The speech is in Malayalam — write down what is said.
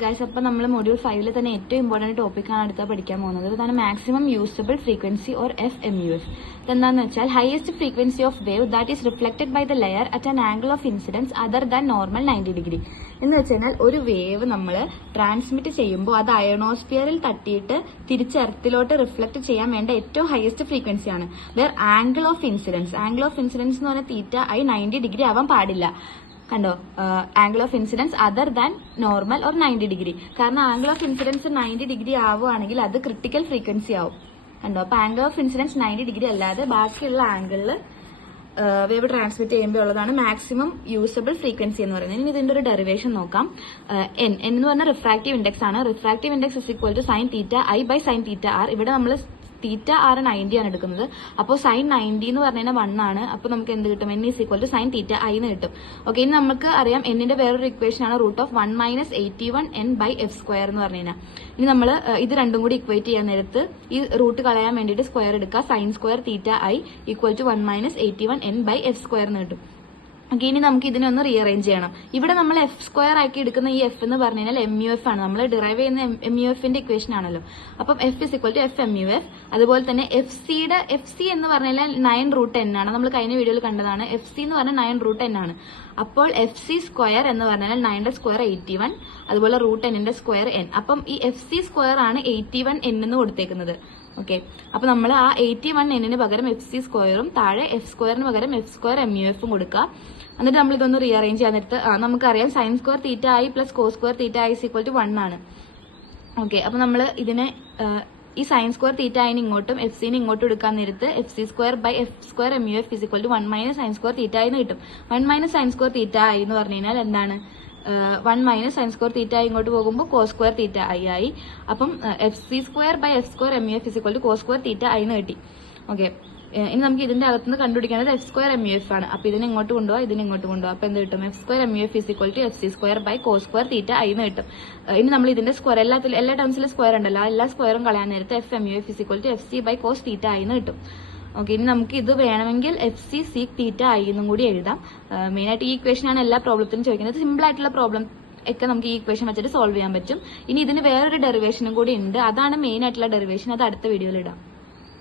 ഗൈസ്, അപ്പം നമ്മൾ മൊഡ്യൂൾ 5 തന്നെ ഏറ്റവും ഇമ്പോർട്ടൻറ്റ് ടോപ്പിക്കാണ് അടുത്ത പഠിക്കാൻ പോകുന്നത്. ഇതാണ് maximum usable frequency or FMUF. ഇതെന്താണെന്ന് വെച്ചാൽ highest frequency of wave that is reflected by the layer at an angle of incidence other than normal 90 degree. എന്ന് വെച്ച് കഴിഞ്ഞാൽ ഒരു വേവ് നമ്മൾ ട്രാൻസ്മിറ്റ് ചെയ്യുമ്പോൾ അത് അയണോസ്ഫിയറിൽ തട്ടിയിട്ട് തിരിച്ച് എർത്തിലോട്ട് റിഫ്ലക്ട് ചെയ്യാൻ വേണ്ട ഏറ്റവും ഹയസ്റ്റ് ഫ്രീക്വൻസിയാണ്. വേർ ആംഗിൾ ഓഫ് ഇൻസിഡൻസ് എന്ന് പറഞ്ഞാൽ θi 90 ഡിഗ്രി ആവാൻ പാടില്ല. കണ്ടോ, angle of incidence other than normal or 90 degree. കാരണം ആംഗിൾ ഓഫ് ഇൻസിഡൻസ് 90 ഡിഗ്രി ആവുകയാണെങ്കിൽ അത് ക്രിട്ടിക്കൽ ഫ്രീക്വൻസി ആവും. കണ്ടോ, അപ്പൊ ആംഗിൾ ഓഫ് ഇൻസിഡൻസ് 90 ഡിഗ്രി അല്ലാതെ ബാക്കിയുള്ള ആംഗിളിൽ വേവ് ട്രാൻസ്മിറ്റ് ചെയ്യുമ്പോൾ ഉള്ളതാണ് മാക്സിമം യൂസബിൾ ഫ്രീക്വൻസി എന്ന് പറയുന്നത്. ഇനി ഇതിന്റെ ഒരു ഡെറിവേഷൻ നോക്കാം. എൻ എന്ന് പറഞ്ഞാൽ റിഫ്രാക്റ്റീവ് ഇൻഡെക്സ് ആണ്. Refractive index is equal to sine θi by sine θr. ഇവിടെ നമ്മൾ θr 90 ആണ് എടുക്കുന്നത്. അപ്പോൾ സൈൻ 90 എന്ന് പറഞ്ഞാൽ 1 ആണ്. അപ്പൊ നമുക്ക് എന്ത് കിട്ടും? n is equal to sine θi എന്ന് കിട്ടും. ഓക്കെ, ഇനി നമുക്ക് അറിയാം എന്നിന്റെ വേറൊരു ഇക്വേഷൻ ആണ് √1 - 81n ബൈ f സ്ക്വയർ എന്ന് പറഞ്ഞു കഴിഞ്ഞാൽ. ഇനി നമ്മൾ ഇത് രണ്ടും കൂടി ഇക്വേറ്റ് ചെയ്യാൻ നേരത്ത് ഈ റൂട്ട് കളയാൻ വേണ്ടിയിട്ട് സ്ക്വയർ എടുക്കുക. Sine square θi equal to 1 - 81n by f square എന്ന് കിട്ടും. ഓക്കെ, ഇനി നമുക്ക് ഇതിനൊന്ന് റീഅറേഞ്ച് ചെയ്യണം. ഇവിടെ നമ്മൾ f സ്ക്വയർ ആക്കി എടുക്കുന്ന ഈ f എന്ന് പറഞ്ഞു കഴിഞ്ഞാൽ MUF ആണ്. നമ്മൾ ഡിറൈവ് ചെയ്യുന്ന MUF-ന്റെ ഇക്വേഷൻ ആണല്ലോ. അപ്പം f is equal to FMUF. അതുപോലെ തന്നെ FC എന്ന് പറഞ്ഞാൽ 9√n ആണ്. നമ്മൾ കഴിഞ്ഞ വീഡിയോയിൽ കണ്ടതാണ്. FC എന്ന് പറഞ്ഞാൽ 9√n ആണ്. അപ്പോൾ FC സ്ക്വയർ എന്ന് പറഞ്ഞാൽ 9ന്റെ സ്ക്വയർ 81, അതുപോലെ √n-ന്റെ സ്ക്വയർ n. അപ്പം ഈ FC സ്ക്വയർ ആണ് 81n എന്ന് കൊടുത്തേക്കുന്നത്. ഓക്കെ, അപ്പൊ നമ്മൾ ആ 81n പകരം FC സ്ക്വയറും താഴെ f സ്ക്വയറിന് പകരം f സ്ക്വയർ MUF കൊടുക്കുക. എന്നിട്ട് നമ്മൾ ഇതൊന്ന് റീഅറേഞ്ച് ചെയ്യാൻ നേരത്ത് നമുക്കറിയാം sine square θi plus cos square θi is equal to 1 ആണ്. ഓക്കെ, അപ്പൊ നമ്മൾ ഇതിനെ ഈ സൈൻ സ്ക്വയർ θi ഇങ്ങോട്ടും എഫ് സിനെ ഇങ്ങോട്ടും എടുക്കാൻ നേരത്ത് FC square by f square MUF is equal to 1 minus sine square θi എന്ന് കിട്ടും. 1 മൈനസ് സൈൻ സ്ക്വയർ θi എന്ന് പറഞ്ഞു കഴിഞ്ഞാൽ എന്താണ്? 1 മൈനസ് സൈൻ സ്ക്വയർ θi ഇങ്ങോട്ട് പോകുമ്പോൾ കോസ് സ്ക്വയർ θi ആയി. അപ്പം FC square by f square MUF is equal to cos square θi എന്ന് കിട്ടി. ഓക്കെ, ഇനി നമുക്ക് ഇതിന്റെ അകത്തുനിന്ന് കണ്ടുപിടിക്കേണ്ടത് f സ്ക്വയർ MUF ആണ്. അപ്പൊ ഇതിനെ ഇങ്ങോട്ട് കൊണ്ടുപോകാം, ഇതിനെ ഇങ്ങോട്ട് കൊണ്ടുപോകാം. അപ്പൊ എന്ത് കിട്ടും? f square MUF is equal to FC square by cos square θi എന്ന് കിട്ടും. ഇനി നമ്മൾ ഇതിന്റെ സ്ക്വയർ എല്ലാ ടേംസിലും സ്ക്വയർ ഉണ്ടല്ലോ, എല്ലാ സ്ക്വയറും കളയാൻ നേരത്തെ FMUF is equal to FC by cos θi എന്ന് കിട്ടും. ഓക്കെ, ഇനി നമുക്ക് ഇത് വേണമെങ്കിൽ FC sec θi എന്നും കൂടി എഴുതാം. മെയിൻ ആയിട്ട് ഈ ഇക്വേഷൻ ആണ് എല്ലാ പ്രോബ്ലത്തിനും ചോദിക്കുന്നത്. സിമ്പിൾ ആയിട്ടുള്ള പ്രോബ്ലം ഒക്കെ നമുക്ക് ഈ ഇക്വേഷൻ വെച്ചിട്ട് സോൾവ് ചെയ്യാൻ പറ്റും. ഇനി ഇതിന് വേറൊരു ഡെറിവേഷനും കൂടി ഉണ്ട്. അതാണ് മെയിൻ ആയിട്ടുള്ള ഡെറിവേഷൻ. അത് അടുത്ത വീഡിയോയിൽ ഇടാം.